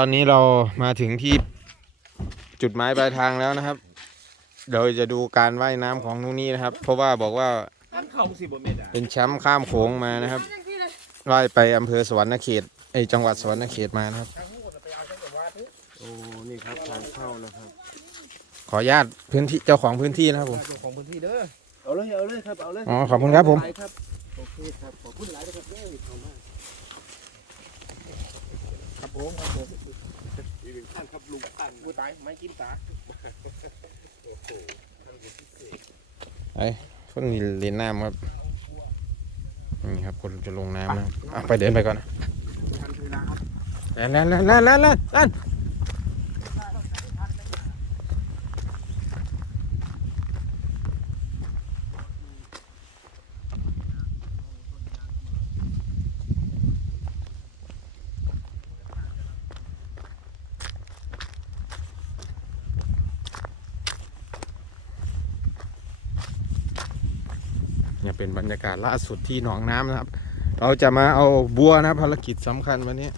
ตอนนี้เรามาถึงที่จุดหมายปลายทางแล้วนะครับเราจะดูการว่ายน้ำของนุนี่นะครับ เพราะว่าบอกว่าท่านเขาสิบเมตรอะเป็นแชมป์ข้ามโขงมานะครับว่ายไปอำเภอสวรรณเขตไอยจังหวัดสวรรณเขตมานะครับ โอ้นี่ครับทางเข้านะครับขออนุญาตพื้นที่เจ้าของพื้นที่นะครับผม เจ้าของพื้นที่เด้อเอาเลยเอาเลยครับเอาเลยอ๋อขอบคุณครับผมหลายครับโอเคครับขอบคุณหลายนะครับเด้อขอบคุณมากครับผมครับผม ตายไม่กินตาคนนี้เล่นน้ำครับนี่ครับคนจะลงน้ำนะครับอะไปเดินไปก่อนนะทันเวลาครับนั่นนั่นนั่น เป็นบรรยากาศล่าสุดที่หนองน้ำนะครับ เราจะมาเอาบัวนะภารกิจสำคัญวันนี้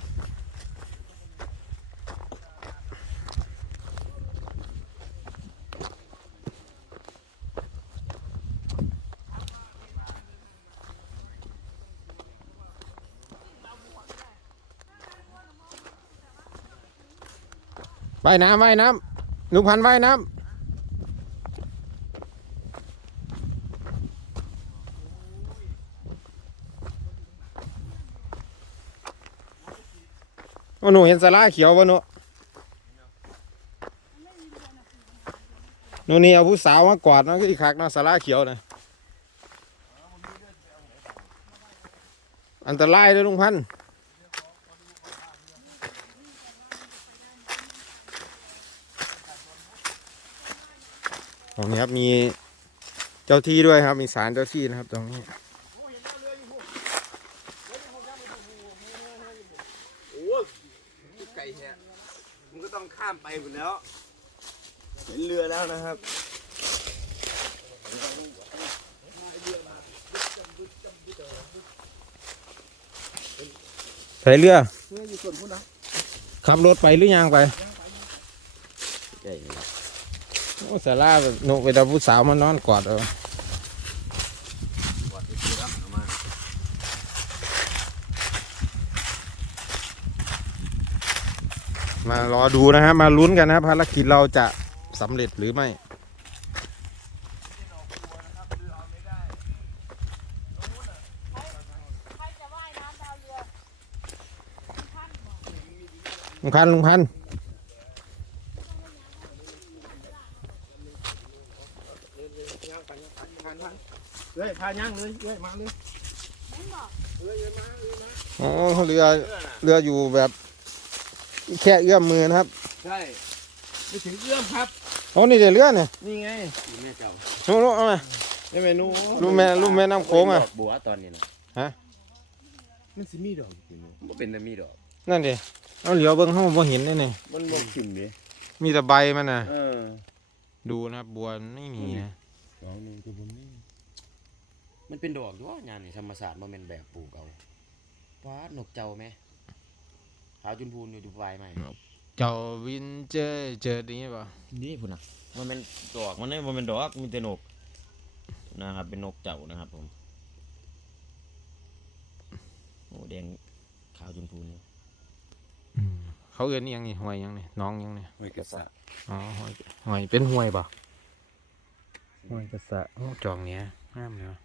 ว่ายน้ำว่ายน้ำลุงพันธุ์ว่ายน้ำ หนูเห็นสาราเขียวปะหนูหนูนี่เอาผู้สาวมากอดนะก็อีกคักนาะสาราเขียวนะอันตรายเลยลุงพันธ์ตรงนี้ครับมีเจ้าที่ด้วยครับ มีศาลเจ้าที่นะครับตรงนี้ โอ้ไก่แฮะมันก็ ต้องข้ามไปหมดแล้ว เห็นเรือแล้วนะครับใส่เรือเรืออยู่ส่วนพุ่นนะขับรถไปหรือยังไปใหญ่โอ้สาราแบบหนูไปเอาผู้สาวมานอนกอดเอา กอดไปคือรับมา มารอดูนะครับมาลุ้นกันนะครับภารกิจเราจะสำเร็จหรือไม่ใครจะว่ายน้ำดาวเรือท่านบอกลุงพันธุ์ลุงพันธุ์ย่างไปย่างไปผ่านผ่านเฮ้ยพาย่างเลยเฮ้ยมาเลยแม่งบอกเฮ้ยเฮ้ยมาเฮ้ยมาโอ้เรือเรือน่ะเรืออยู่แบบ แค่เอื้อมมือนะครับใช่ไม่ถึงเอื้อมครับโอ้นี่เดี๋ยวเรือเนี่ยนี่ไงแม่เจ้าโน้โน้เอามาไอ้เมนูลูกแม่ลูกแม่น้ำโค้งอะดอกบัวตอนนี้นะฮะมันสิมีดอกจริงบ่เป็นแต่มีดอก นั่นดิเอาเหลียวเบิ้งห้องบ่เห็นได้เนี่ยมันบ่ขึ้นดิมีแต่ใบมันนะเออดูนะครับบัวไม่มีนะดอกหนึงคือบ่มีมันเป็นดอกด้วยงานนี่ธรรมศาสตร์มันเป็นแบบปลูกเอาฟ้านกเจ้าไหม ขาวจุนพูนอยู่จุปลายไหมเจ้าวินเจอเจอนี้ป่ะนี่พุ่นนะมันเป็นดอกมันไม่มันเป็นดอกมีแต่นกนะครับเป็นนกเจ้านะครับผมโอ้แดงขาวจุนพูนนี่เขาเอื้อนอิหยังนี่หวยอิหยังนี่น้องอิหยังนี่ไม่กระสะอ๋อหวยหวยเป็นหวยป่ะหวยกระสะโอ้จองเนี้ยงามเลยว่ะ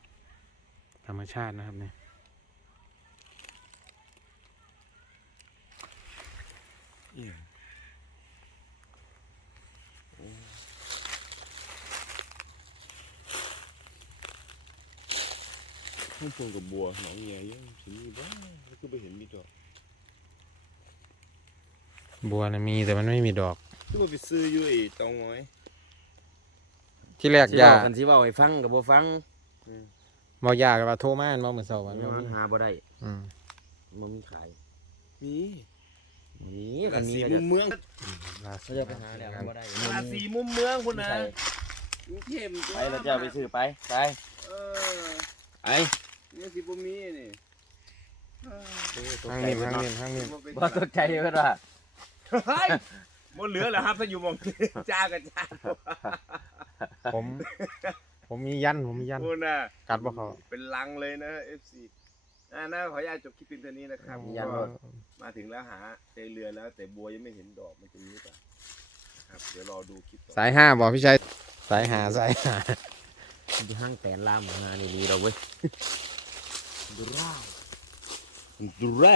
ธรรมชาตินะครับเนี่ย ห้องพวงกับบัวหนองเงียเยอะสิมีบ้างแล้วก็ไปเห็นมีดอกบัวนะมีแต่มันไม่มีดอกคือว่าไปซื้ออยู่ไอ้เตองง้อยที่แรกสิยาเว้ากันสิเว่าให้ฟังกับบ่ฟังมอยากับว่าโทรมาอันบ่เหมือนเสาร์วันมันหาบ่ได้อืมมันมีขาย มี นี่กกัระนสีนี้มุมเมืองล่าสุเขาดจะไปหาแล้วบ่ได้กระสีมุมเมืองพุ่นนะใช่กรุงเทพไปเราจะไปซื้อไปไปเออไอ้เนี่ยสิบ่มีนี่ทางนี้ทางนี้ทางนี้บ่ไปบ่ตกใจเพิ่นว่าเฮ้ยหมดเหลือเหรอครับถ้าอยู่หมองนี้จ้ากันจ้าผม ผมมียันผมมียันคุณน่ะกัดบ่เขาเป็นลังเลยนะ FC อ่านะขออนุญาตจบคลิปเพียงเท่านี้นะครับยันก็รถ มาถึงแล้วหาเจอเรือแล้วแต่บัวยังไม่เห็นดอกมันจะมีหรือเปล่าครับ เดี๋ยวรอดูคลิปต่อสายห้าบอกพี่ชัยสายหาสายหามันจะห้างแตนล่ามหานี่ดีเราเว้ยดูร่าดูไร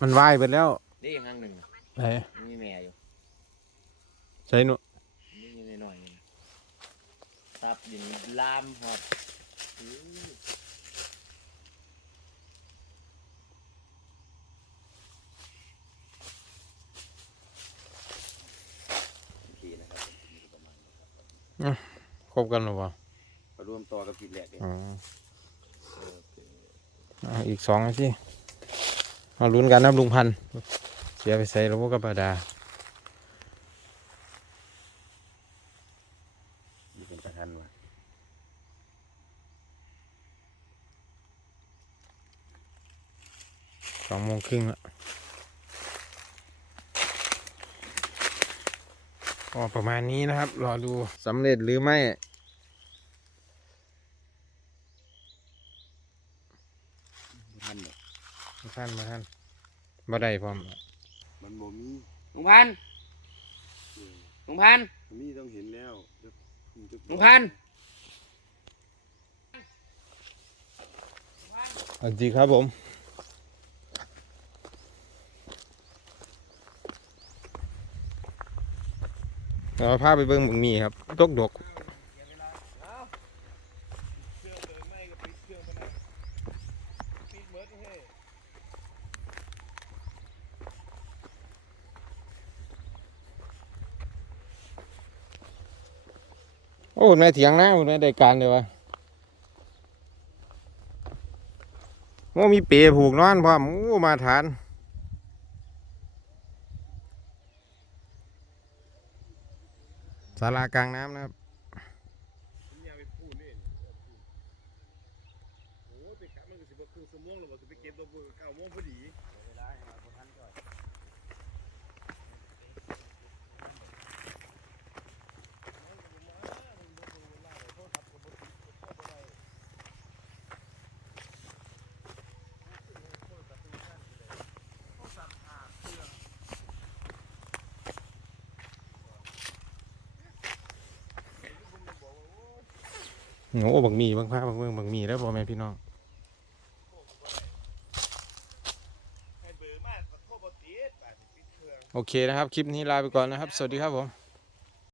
มันว่ายไปแล้วนี่ห้างหนึ่งไหนมีแม่อยู่ใช่หนุนี่อยู่หน่อยๆนี่ตับยินลามหอดอื้อ โอเคนะครับมีประมาณนี้ ครับครบกันหรือเปล่ามาร่วมต่อกับคลิปแรกเลยอ๋อเอาอีกสองนาทีเอาลุ้นกันนะลุงพันธุ์เสียไปใส่แล้วพวกกับปลาดามีเป็นประทันวะสองโมงครึ่งละ ก็ประมาณนี้นะครับ รอดูสำเร็จหรือไม่ประทันแบบมาท่านมาท่านบ่ได้พร้อมมันโมมีลุงพันธุ์ลุงพันธุ์มันมีต้องเห็นแล้วเดี๋ยวผมจะลุงพันธุ์สวัสดีครับผม เราพาไปเบิ้งบึงมีครับตกดกเครื่องเลยนะปิดเมิร์ดเฮ้ยโอ้แม่เถียงนะแม่ได้การเลยวะโอ้มีเปรผูกนอนพร้อมโอ้มาทาน ศาลากลางน้ำนะครับโอ้ไปกะมันก็สิบครึ่งชั่วโมงแล้วว่าจะไปเก็บบอร์เก้าโมงพอดี โอ้บังมีบักผ้าบังเมืองบังมีแล้วพ่อแม่พี่น้องโอเคนะครับ คลิปนี้ลาไปก่อนนะครับ สวัสดีครับผม